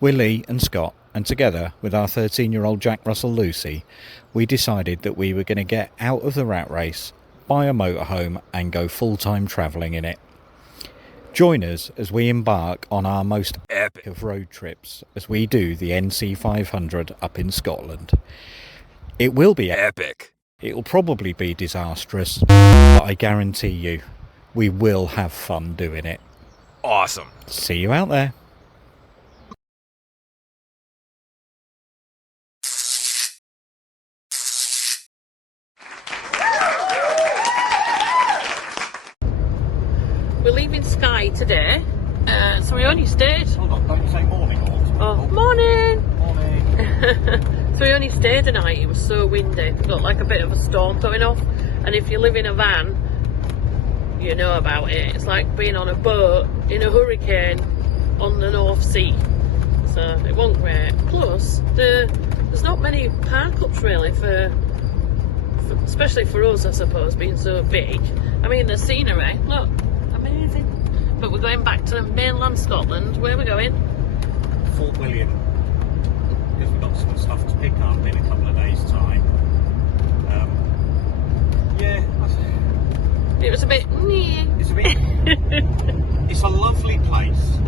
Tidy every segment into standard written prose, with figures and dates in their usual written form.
We're Lee and Scott, and together with our 13-year-old Jack Russell Lucy, we decided that we were going to get out of the rat race, buy a motorhome and go full-time travelling in it. Join us as we embark on our most epic of road trips as we do the NC 500 up in Scotland. It will be epic. It will probably be disastrous, but I guarantee you, we will have fun doing it. Awesome. See you out there. We're leaving Skye today, so we only stayed. Hold on, don't say morning. Morning! Morning. So we only stayed a night. It was so windy. It looked like a bit of a storm going off. And if you live in a van, you know about it. It's like being on a boat in a hurricane on the North Sea. So it wasn't great. Plus, there's not many park-ups really for especially for us, I suppose, being so big. I mean, the scenery, look, amazing. But we're going back to mainland Scotland. Where are we going? Fort William, because we've got some stuff to pick up in a couple of days' time. It was a bit. It's a bit. It's a lovely place.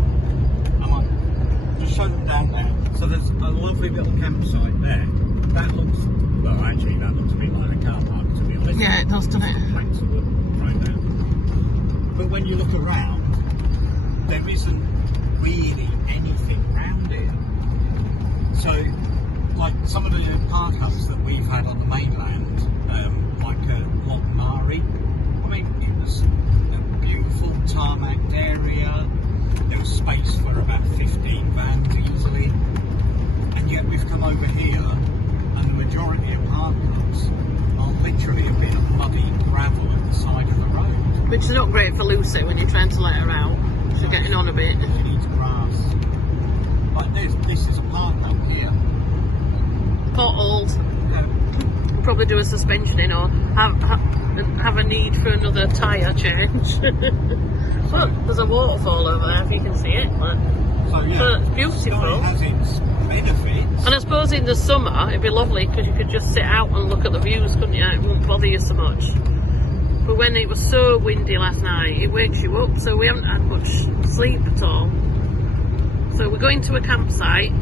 I might just show them down there. So there's a lovely little campsite there. That looks, well, actually, that looks a bit like a car park, to be honest. Yeah, it does, doesn't it? Planks of wood right there. But when you look around, there isn't really anything around it. So, like some of the park hubs that we've had on the mainland, like Loch Mari, I mean, it was a beautiful tarmacked area. There was space for about 15 vans easily. And yet we've come over here, and the majority of park hubs are literally a bit of muddy gravel at the side of the road. Which is not great for Lucy when you're trying to let her out. She's getting on a bit. She needs grass. Like this is a park hub here. Potholes. Probably do a suspension in or have a need for another tyre change. Look, there's a waterfall over there if you can see it. So yeah, but it's beautiful. It has its benefits. And I suppose in the summer it'd be lovely because you could just sit out and look at the views, couldn't you? It wouldn't bother you so much. But when it was so windy last night, it wakes you up, so we haven't had much sleep at all. So we're going to a campsite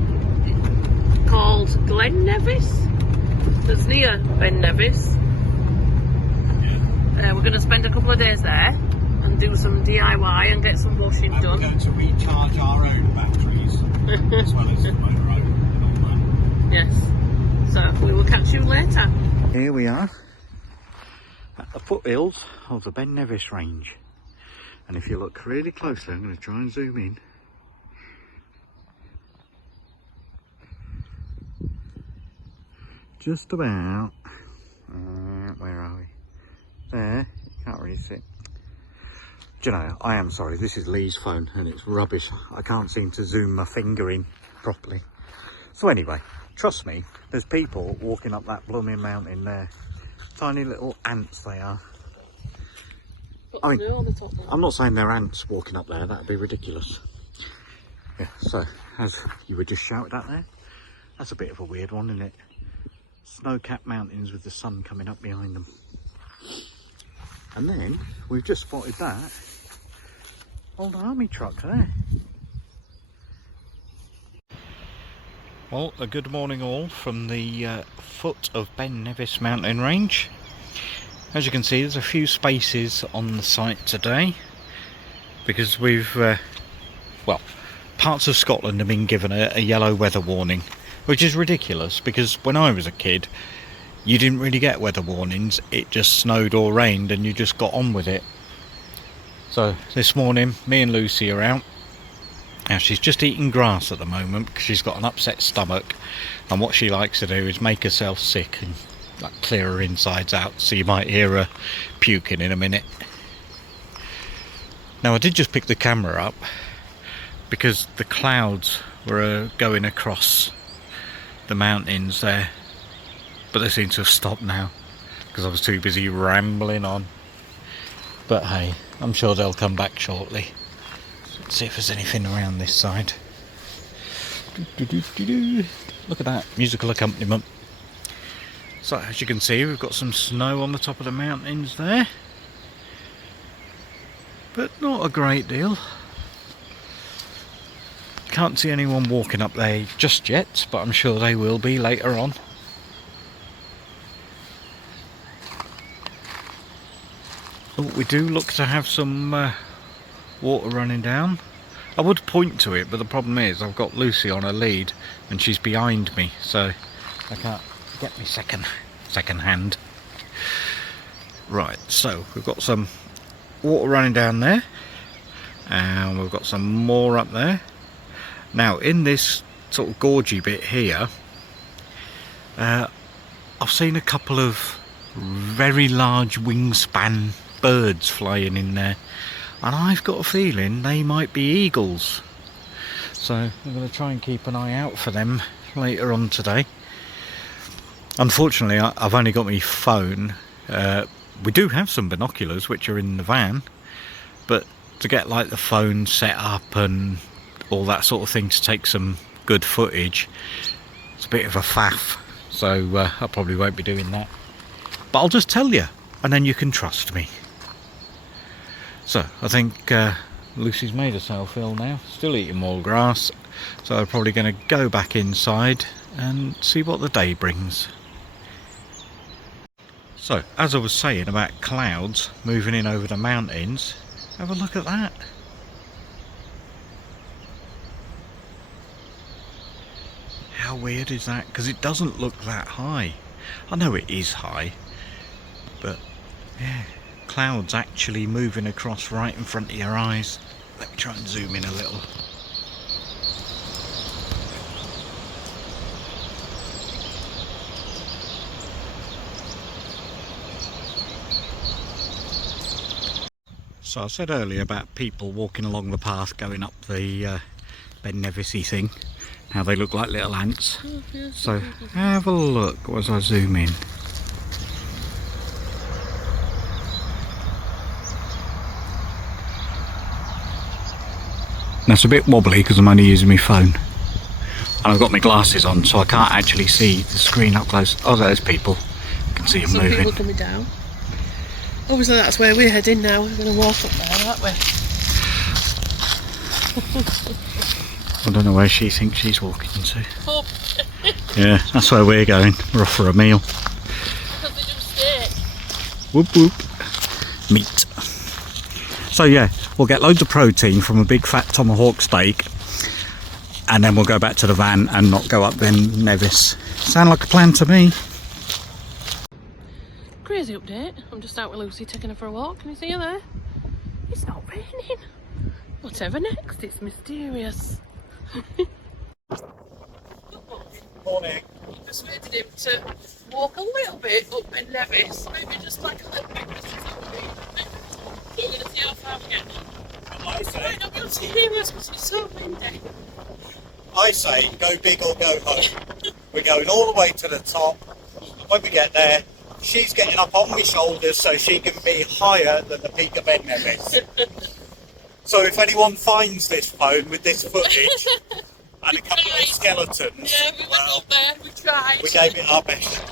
called Ben Nevis. That's near Ben Nevis. We're going to spend a couple of days there and do some DIY and get some washing done. We're going to recharge our own batteries as well as the motorhome. Yes. So we will catch you later. Here we are at the foothills of the Ben Nevis range. And if you look really closely, I'm going to try and zoom in. Just about, where are we? There, you can't really see it. Do you know, I am sorry, this is Lee's phone and it's rubbish. I can't seem to zoom my finger in properly. So anyway, trust me, there's people walking up that blooming mountain there. Tiny little ants they are. I mean, I'm not saying they're ants walking up there, that'd be ridiculous. Yeah, so, as you were just shouted at there, that's a bit of a weird one, isn't it? Snow-capped mountains with the sun coming up behind them. And then we've just spotted that old army truck there. Well, a good morning all from the foot of Ben Nevis mountain range. As you can see, there's a few spaces on the site today because we've well, parts of Scotland have been given a yellow weather warning. Which is ridiculous because when I was a kid, you didn't really get weather warnings. It just snowed or rained and you just got on with it. So this morning, me and Lucy are out. Now she's just eating grass at the moment because she's got an upset stomach. And what she likes to do is make herself sick and like clear her insides out. So you might hear her puking in a minute. Now I did just pick the camera up because the clouds were going across the mountains there, but they seem to have stopped now because I was too busy rambling on. But hey, I'm sure they'll come back shortly. Let's see if there's anything around this side. Look at that musical accompaniment. So as you can see, we've got some snow on the top of the mountains there, but not a great deal. Can't see anyone walking up there just yet, but I'm sure they will be later on. Oh, we do look to have some water running down. I would point to it, but the problem is I've got Lucy on a lead and she's behind me, so I can't get me second hand. Right, so we've got some water running down there, and we've got some more up there. Now in this sort of gorgy bit here, I've seen a couple of very large wingspan birds flying in there, and I've got a feeling they might be eagles. So I'm going to try and keep an eye out for them later on today. Unfortunately, I've only got my phone. We do have some binoculars which are in the van, but to get like the phone set up and all that sort of thing to take some good footage, it's a bit of a faff. So I probably won't be doing that. But I'll just tell you, and then you can trust me. So I think Lucy's made herself ill now, still eating more grass, so I'm probably going to go back inside and see what the day brings. So as I was saying about clouds moving in over the mountains, have a look at that. How weird is that? Because it doesn't look that high. I know it is high, but yeah, clouds actually moving across right in front of your eyes. Let me try and zoom in a little. So I said earlier about people walking along the path going up the Ben Nevis-y thing, how they look like little ants. So have a look as I zoom in. That's a bit wobbly because I'm only using my phone, and I've got my glasses on, so I can't actually see the screen up close. Oh, there's people. I can see them moving. Some people coming down. Obviously that's where we're heading now. We're going to walk up there, aren't we? I don't know where she thinks she's walking to. Pub. Yeah, that's where we're going. We're off for a meal. Because they do steak. Whoop whoop. Meat. So yeah, we'll get loads of protein from a big fat tomahawk steak, and then we'll go back to the van and not go up Ben Nevis. Sound like a plan to me. Crazy update. I'm just out with Lucy taking her for a walk. Can you see her there? It's not raining. Whatever next, it's mysterious. Morning. Persuaded him to walk a little bit up Ben Nevis. Maybe just like a little bit. We're going to see how far we get. It might not be serious because it's so windy. I say go big or go home. We're going all the way to the top. When we get there, she's getting up on my shoulders so she can be higher than the peak of Ben Nevis. So if anyone finds this phone with this footage and a couple of skeletons, yeah, we went up there, we tried. We gave it our best.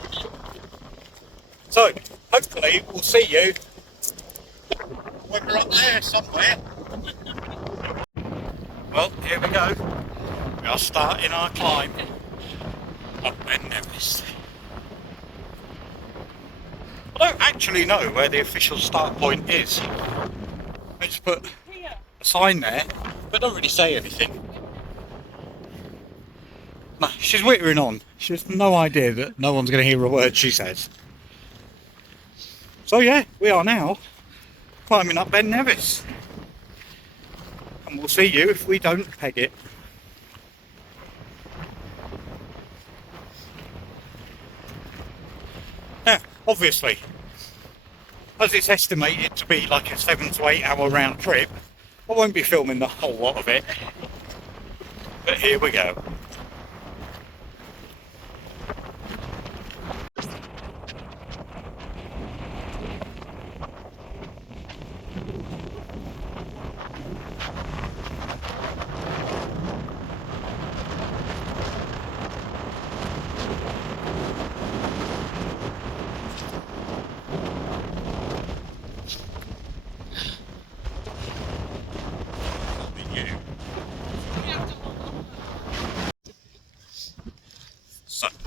So hopefully we'll see you when we're up there somewhere. Well, here we go. We are starting our climb up Ben Nevis. I don't actually know where the official start point is. I just put a sign there, but don't really say anything. No, she's wittering on. She has no idea that no one's going to hear a word she says. So yeah, we are now climbing up Ben Nevis. And we'll see you if we don't peg it. Now, obviously, as it's estimated to be like a 7 to 8 hour round trip, I won't be filming the whole lot of it. But here we go.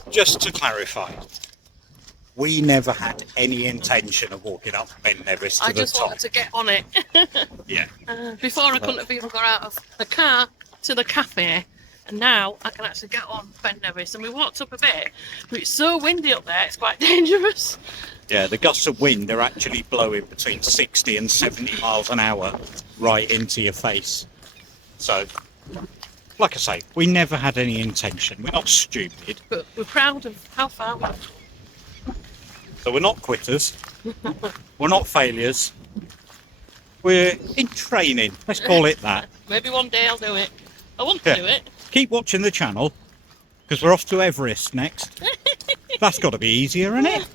just to clarify, we never had any intention of walking up Ben Nevis to I the just top. wanted to get on it. Yeah. Before I couldn't have even got out of the car to the cafe, and now I can actually get on Ben Nevis. And we walked up a bit, but it's so windy up there, it's quite dangerous. Yeah, the gusts of wind are actually blowing between 60 and 70 miles an hour right into your face. So, like I say, we never had any intention. We're not stupid. But we're proud of how far we've come. So we're not quitters. We're not failures. We're in training. Let's call it that. Maybe one day I'll do it. I want to Yeah. do it. Keep watching the channel, because we're off to Everest next. That's got to be easier, isn't it?